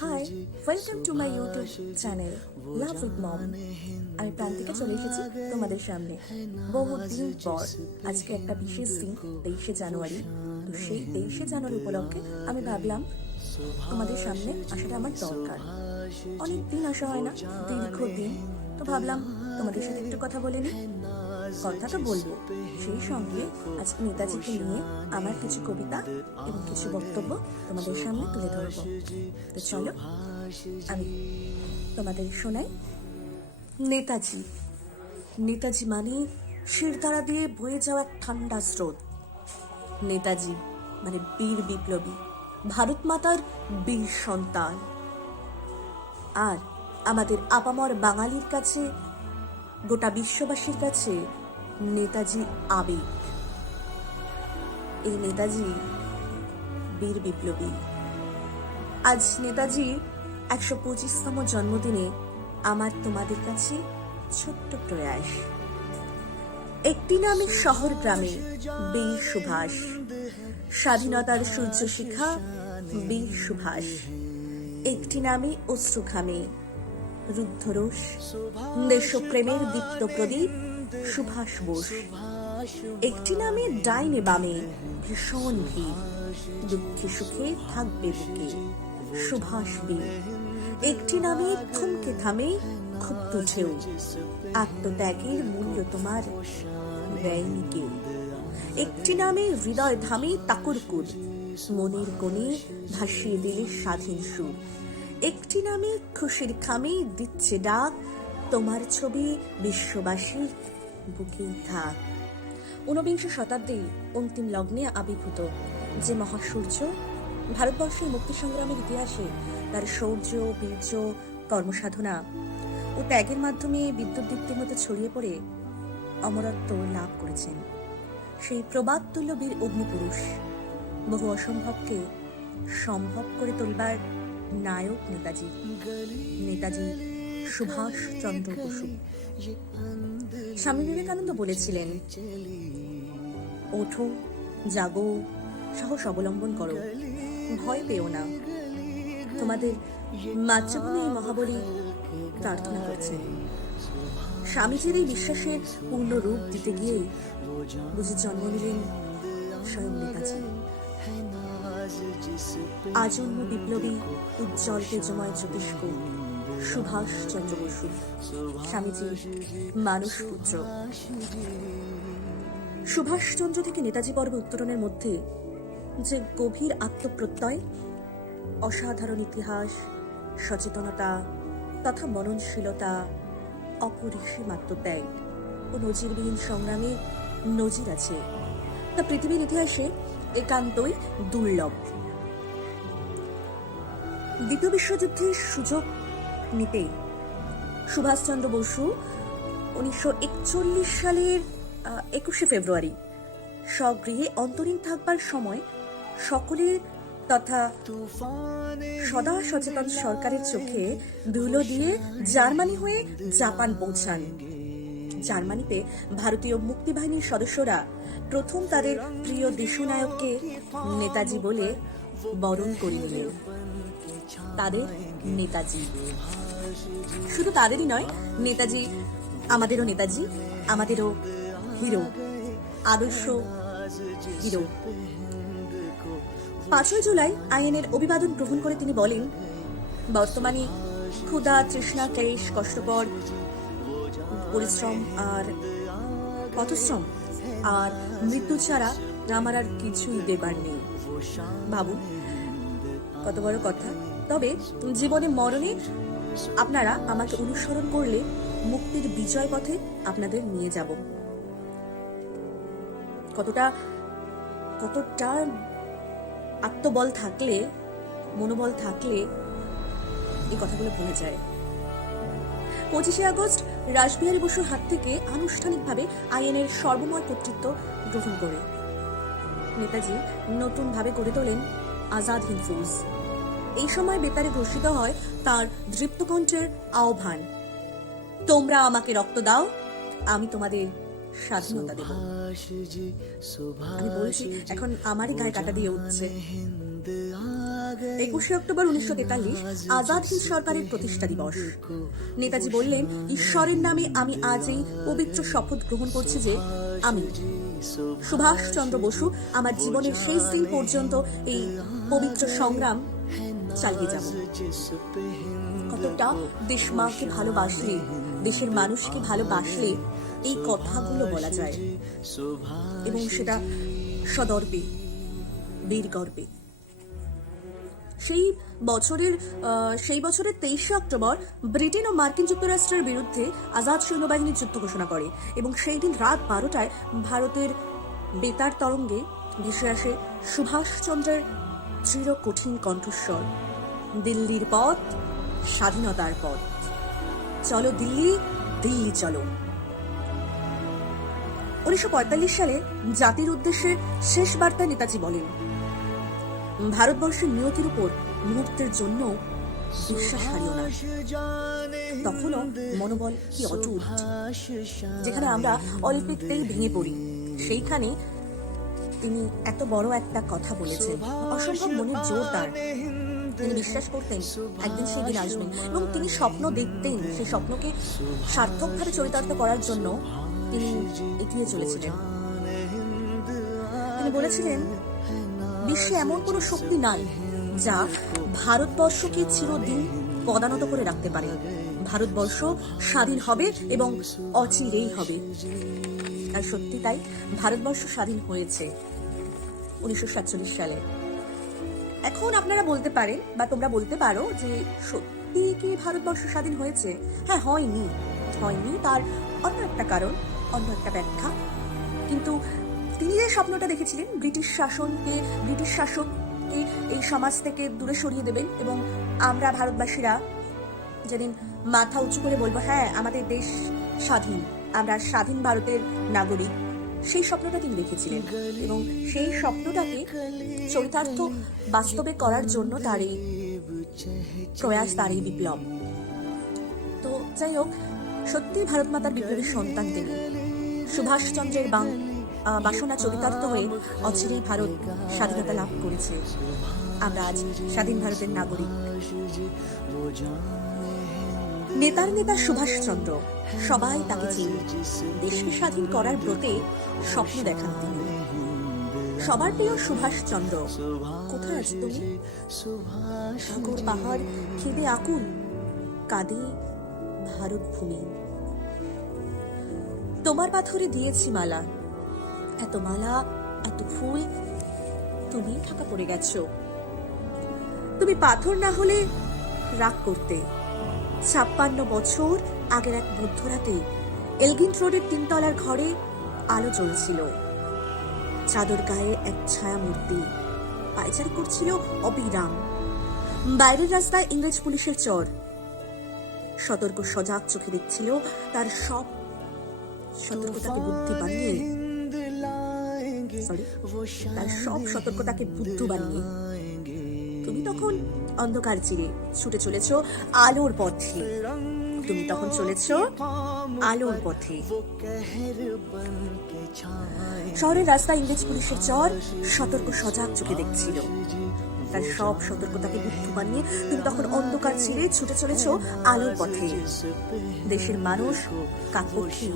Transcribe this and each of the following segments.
High, welcome to my YouTube channel love with mom. আমি প্রান্তিকা চলে এসেছি তোমাদের সামনে বহুদিন পর। আজকে একটা বিশেষ দিন, 23শে জানুয়ারি। তো সেই 23শে জানুয়ারি উপলক্ষে আমি ভাবলাম তোমাদের সামনে আসাটা আমার দরকার। অনেক দিন আসা হয় না, দীর্ঘদিন। তো ভাবলাম তোমাদের সাথে একটু কথা বলে নিই। কথা তো বলবো, সেই সঙ্গে আজকে নেতাজিকে নিয়ে আমার কিছু কবিতা এবং কিছু বক্তব্য তোমাদের সামনে তুলে ধরব। তো চলো আমি তোমাদের শোনাই। নেতাজি। নেতাজি মানে শিরদাঁড়া দিয়ে বয়ে যাওয়া এক ঠান্ডা স্রোত। নেতাজি মানে বীর বিপ্লবী, ভারত মাতার বীর সন্তান। আর আমাদের আপামর বাঙালির কাছে, গোটা বিশ্ববাসীর কাছে নেতাজি আবেগ। এই নেতাজি বীর বিপ্লবী। আজ নেতাজির 125তম জন্মদিনে আমার তোমাদের কাছে ছোট্ট প্রয়াস। একটি নামে শহর গ্রামে বীর সুভাষ, স্বাধীনতার সূর্য শিখা বীর সুভাষ। একটি নামে অশ্রু ঘামে রুদ্ধরোষ, দেশপ্রেমের দীপ্ত প্রদীপ সুভাষ বোস। একটি নামে ডাইনে বামে ভীষণ ভিড়, দুঃখে সুখে থাকবে বুকে সুভাষ বীর। একটি নামে থমকে থামে ক্ষুব্ধ ঢেউ, আত্মত্যাগের মূল্য তোমার দেয়নি কেউ। একটি নামে হৃদয় ধামে তাকুরকুর, মনের কোণে ভাসিয়ে দিলে স্বাধীন সুর। একটি নামে খুশির খামে দিচ্ছে ডাক, তোমার ছবি বিশ্ববাসীর বুকেই থাক। ঊনবিংশ শতাব্দীর অন্তিম লগ্নে আবির্ভূত যে মহাসূর্য ভারতবর্ষের মুক্তি সংগ্রামের ইতিহাসে তার শৌর্য, বীর্য, কর্মসাধনা ও ত্যাগের মাধ্যমে বিদ্যুৎ দীপ্তির মতো ছড়িয়ে পড়ে অমরত্ব লাভ করেছেন সেই প্রবাদতুল্য বীর অগ্নিপুরুষ, বহু অসম্ভবকে সম্ভব করে তোলবার নায়ক নেতাজি। নেতাজি সুভাষ চন্দ্র বসু। স্বামী বিবেকানন্দ বলেছিলেন, ওঠো, জাগো, সাহস অবলম্বন করো, ভয় পেও না। তোমাদের মাতৃভূমি এই মহাবলী প্রার্থনা করছেন। স্বামীজির এই বিশ্বাসের পূর্ণ রূপ দিতে গিয়ে বুঝি জন্ম নিলেন স্বয়ং নেতাজি। আজন্ম বিপ্লবী, উজ্জ্বল তেজময় জ্যোতিষ্ক সুভাষ চন্দ্র বসু, স্বামীজির মানস পুত্র। সুভাষচন্দ্র থেকে নেতাজি পর্বে উত্তরণের মধ্যে যে গভীর আত্মপ্রত্যয়, অসাধারণ ইতিহাস, সচেতনতা তথা মননশীলতা, অপরিসীম আত্মত্যাগ ও নজিরবিহীন সংগ্রামে নজির আছে, তা পৃথিবীর ইতিহাসে একান্তই দুর্লভ। দ্বিতীয় বিশ্বযুদ্ধের সুযোগ নিতে সুভাষচন্দ্র বসু 1941 সালের 21শে ফেব্রুয়ারি স্বগৃহে অন্তরীণ থাকবার সময় সকলের তথা সদা সচেতন সরকারের চোখে ধুলো দিয়ে জার্মানি হয়ে জাপান পৌঁছান। জার্মানিতে ভারতীয় মুক্তিবাহিনীর সদস্যরা প্রথম তাদের প্রিয় দেশনায়ককে নেতাজি বলে বরণ করিয়ে নিলেন। তাদের নেতাজি, শুধু তাদেরই নয়, নেতাজি আমাদেরও নেতাজি, আমাদেরও হিরো, আদর্শ হিরো। 5ই জুলাই আইএনএর অভিবাদন গ্রহণ করে তিনি বলেন, বর্তমানে ক্ষুধা, তৃষ্ণা, ক্লেশ, কষ্টকর পরিশ্রম আর পথশ্রম আর মৃত্যু ছাড়া আমার আর কিছুই দেবার নেই। ভাবুন কত বড় কথা। তবে জীবনে মরণে আপনারা আমাকে অনুসরণ করলে মুক্তির বিজয় পথে আপনাদের নিয়ে যাব। কতটা কতটা আত্মবল থাকলে, মনোবল থাকলে এই কথাগুলো ভুলে যায়। 25শে আগস্ট রাসবিহারী বসুর হাত থেকে আনুষ্ঠানিকভাবে আইএনএর সর্বময় কর্তৃত্ব গ্রহণ করে নেতাজি নতুনভাবে গড়ে তোলেন আজাদ হিন্দ ফৌজ। এই সময় বেতারে ঘোষিত হয় তার দৃপ্তকণ্ঠের আহ্বান, তোমরা আমাকে রক্ত দাও, আমি তোমাদের স্বাধীনতা দেব। আমি বলছি এখন আমারই গায়ে কাটা দিয়ে উঠছে। 21শে অক্টোবর 1943 আজাদ হিন্দ সরকারের প্রতিষ্ঠা দিবস। নেতাজি বললেন, ঈশ্বরের নামে আমি আজ এই পবিত্র শপথ গ্রহণ করছি যে আমি সুভাষচন্দ্র বসু আমার জীবনের শেষ দিন পর্যন্ত এই পবিত্র সংগ্রাম চালিয়ে যাব। কতটা দেশ মাকে ভালোবাসলে, দেশের মানুষকে ভালোবাসলে এই কথাগুলো বলা যায়, এবং সেটা সদর্পে, বীর গর্বে। সেই বছরের 23শে অক্টোবর ব্রিটেন ও মার্কিন যুক্তরাষ্ট্রের বিরুদ্ধে আজাদ সৈন্যবাহিনী যুদ্ধ ঘোষণা করে, এবং সেই দিন রাত 12টায় ভারতের বেতার তরঙ্গে ভেসে আসে সুভাষচন্দ্রের দৃঢ় কঠিন কণ্ঠস্বর, দিল্লির পথ স্বাধীনতার পথ, চলো দিল্লি, দিল্লি চলো। 1945 সালে জাতির উদ্দেশ্যে শেষ বার্তায় নেতাজি বলেন, ভারতবর্ষের নিয়তির উপর মুহূর্তের জন্য বিশ্বাস হারিও না। তখনও মনোবল কি অটুট। যেখানে আমরা অল্পেতেই ভেঙে পড়ি, সেইখানে তিনি এত বড় একটা কথা বলেছেন। অসম্ভব মনের জোর তার। তিনি বিশ্বাস করতেন একদিন সেই দিন আসবেন, এবং তিনি স্বপ্ন দেখতেন। সেই স্বপ্নকে সার্থকভাবে চরিতার্থ করার জন্য তিনি এগিয়ে চলেছিলেন। তিনি বলেছিলেন, বিশ্বে এমন কোন শক্তি নাই যা ভারতবর্ষকে চিরদিন পদানত করে রাখতে পারে। ভারতবর্ষ স্বাধীন হবে এবং অচিরেই হবে। আর সত্যি তাই, ভারতবর্ষ স্বাধীন হয়েছে 1947 সালে। এখন আপনারা বলতে পারেন বা তোমরা বলতে পারো যে সত্যি কি ভারতবর্ষ স্বাধীন হয়েছে? হ্যাঁ, হয়নি, তার অন্য একটা কারণ, অন্য একটা ব্যাখ্যা। কিন্তু তিনি যে স্বপ্নটা দেখেছিলেন ব্রিটিশ শাসককে এই সমাজ থেকে দূরে সরিয়ে দেবেন, এবং আমরা ভারতবাসীরা যেদিন মাথা উঁচু করে বলবো, হ্যাঁ আমাদের দেশ স্বাধীন, আমরা স্বাধীন ভারতের নাগরিক, সেই স্বপ্নটা তিনি দেখেছিলেন। এবং সেই স্বপ্নটাকে চরিতার্থ বাস্তবে করার জন্য তার এই প্রয়াস, তার এই বিপ্লব। তো যাই হোক, সত্যি ভারত মাতার বিপ্লবীর সন্তান তিনি। সুভাষচন্দ্রের বাসনা চরিতার্থ হয়ে অচিরেই ভারত স্বাধীনতা লাভ করেছে। আমরা আজ স্বাধীন ভারতের নাগরিক। নেতার নেতা সুভাষচন্দ্র, সবাই তাকে চেনে। দেশকে স্বাধীন করার ব্রতে স্বপ্ন দেখান তিনি। সবার প্রিয় সুভাষচন্দ্র, কোথায় আছো তুমি? সাগর পাহাড় খেদে আকুল, কাঁদে ভারত ভূমি। তোমার পাথরে দিয়েছি মালা, এত মালা, এত ফুল, তুমি ঢাকা পড়ে গেছো। তুমি পাথর না হলে রাগ করতে। 56 বছর আগের এক মধ্যরাতে এলগিন রোডের 3 তলার ঘরে আলো জ্বলছিল। চাদর গায়ে এক ছায়া মূর্তি পায়চারি করছিল অবিরাম। বাইরের রাস্তায় ইংরেজ পুলিশের চর সতর্ক সজাগ চোখে দেখছিল তার সব সতর্কতাকে বুদ্ধি বানিয়ে তুমি তখন অন্ধকার চিরে ছুটে চলেছ আলোর পথে। শহরের রাস্তায় ইংরেজ পুলিশের চর সতর্ক সজাগ চোখে দেখছিল তার সব সতর্কতাকে বুদ্ধি বানিয়ে। তুমি তখন অন্ধকার ছিঁড়ে ছুটে চলেছ আলোর পথে। দেশের মানুষ কাকপক্ষী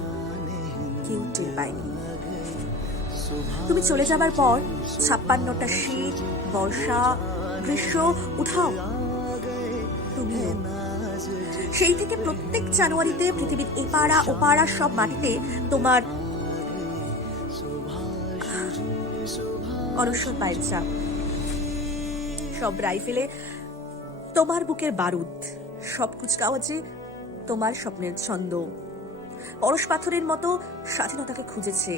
কেউ টের পায়নি। তুমি চলে যাবার পর 56টা শীত, বর্ষা, গ্রীষ্ম উঠাও তুমি। সেই থেকে প্রত্যেক জানুয়ারিতে পৃথিবীর এপাড়া ওপাড়া সব মাটিতে তোমার অনশ্বর পায়ের চাপ। সব রাইফেলে তোমার বুকের বারুদ, সব কুচকাওয়াজে তোমার স্বপ্নের ছন্দ। পরশ পাথরের মতো স্বাধীনতাকে খুঁজেছে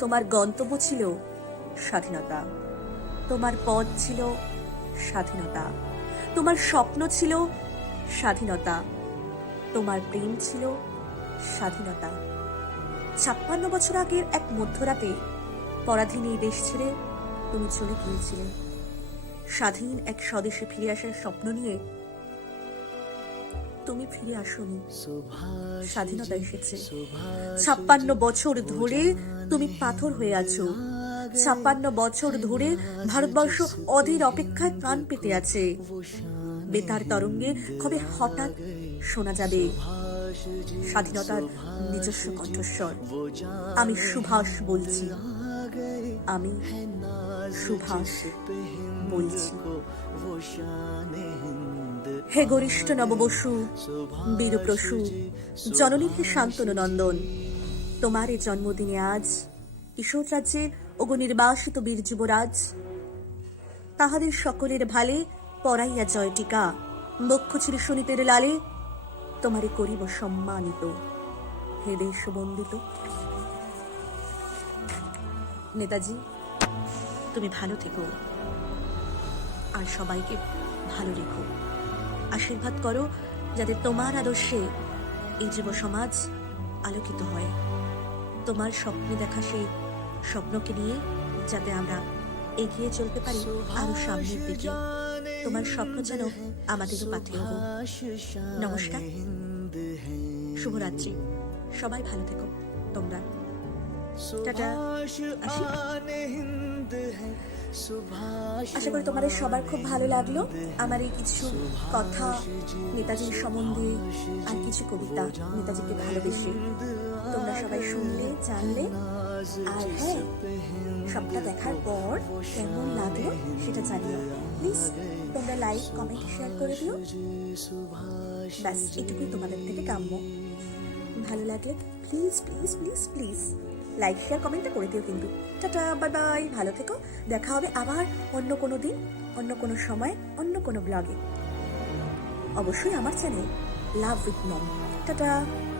তোমার গন্তব্য ছিল স্বাধীনতা, তোমার পথ ছিল স্বাধীনতা, তোমার স্বপ্ন ছিল স্বাধীনতা, তোমার প্রেম ছিল স্বাধীনতা। 56 বছর আগের এক মধ্যরাতে পরাধীন এই দেশ ছেড়ে তুমি চলে গিয়েছিলে। স্বাধীন এক স্বদেশে ফিরে আসার স্বপ্ন নিয়ে তুমি ফিরে আসোনি, স্বাধীনতা এসেছে। 56 বছর ধরে তুমি পাথর হয়ে আছো। 56 বছর ধরে ভারতবর্ষ অধীর অপেক্ষায় প্রাণ পেতে আছে। বেতার তরঙ্গে কবে হঠাৎ শোনা যাবে স্বাধীনতার নিজস্ব কণ্ঠস্বর। আমি সুভাষ বলছি, আমি সুভাষ বলছি। হে গরিষ্ঠ নববসু, বীরপ্রসূ, জননী হে শান্তনু নন্দন, তোমার এই জন্মদিনে আজ কিশোর রাজ্যের ওগো নির্বাসিত বীর যুবরাজ, তাহাদের সকলের ভালে পরাইয়া জয় টিকা, বক্ষ চিরে শোনিতের লালে তোমারে করিব সম্মানিত। হে দেশবন্দিত। নেতাজি, তুমি ভালো থেকো আর সবাইকে ভালো রেখো। আশীর্বাদ করো যাতে তোমার আদর্শে এই যুব সমাজ আলোকিত হয়। তোমার স্বপ্নে দেখা সেই স্বপ্নকে নিয়ে যাতে আমরা এগিয়ে চলতে পারি আরো সামনের দিকে। তোমার স্বপ্ন যেন আমাদেরও পাথেয় হোক। নমস্কার, শুভরাত্রি, সবাই ভালো থেকো তোমরা। টাটা, আসি। আশা করি তোমাদের সবার খুব ভালো লাগলো আমার এই কিছু কথা নেতাজির সম্বন্ধে আর কিছু কবিতা নেতাজিকে ভালোবেসে। তোমরা সবাই শুনলে, জানলে। আর হ্যাঁ, সবটা দেখার পর কেমন লাগলো সেটা জানিও প্লিজ। তোমরা লাইক, কমেন্ট, শেয়ার করে দিও। ব্যাস এটুকুই তোমাদের থেকে কাম্য। ভালো লাগলে please please please please like, share, কমেন্টটা করে দিও কিন্তু। টাটা, বাই বাই, ভালো থেকো। দেখা হবে আবার অন্য কোনো দিন, অন্য কোনো সময়, অন্য কোনো ব্লগে, অবশ্যই আমার channel love with mom. Tata.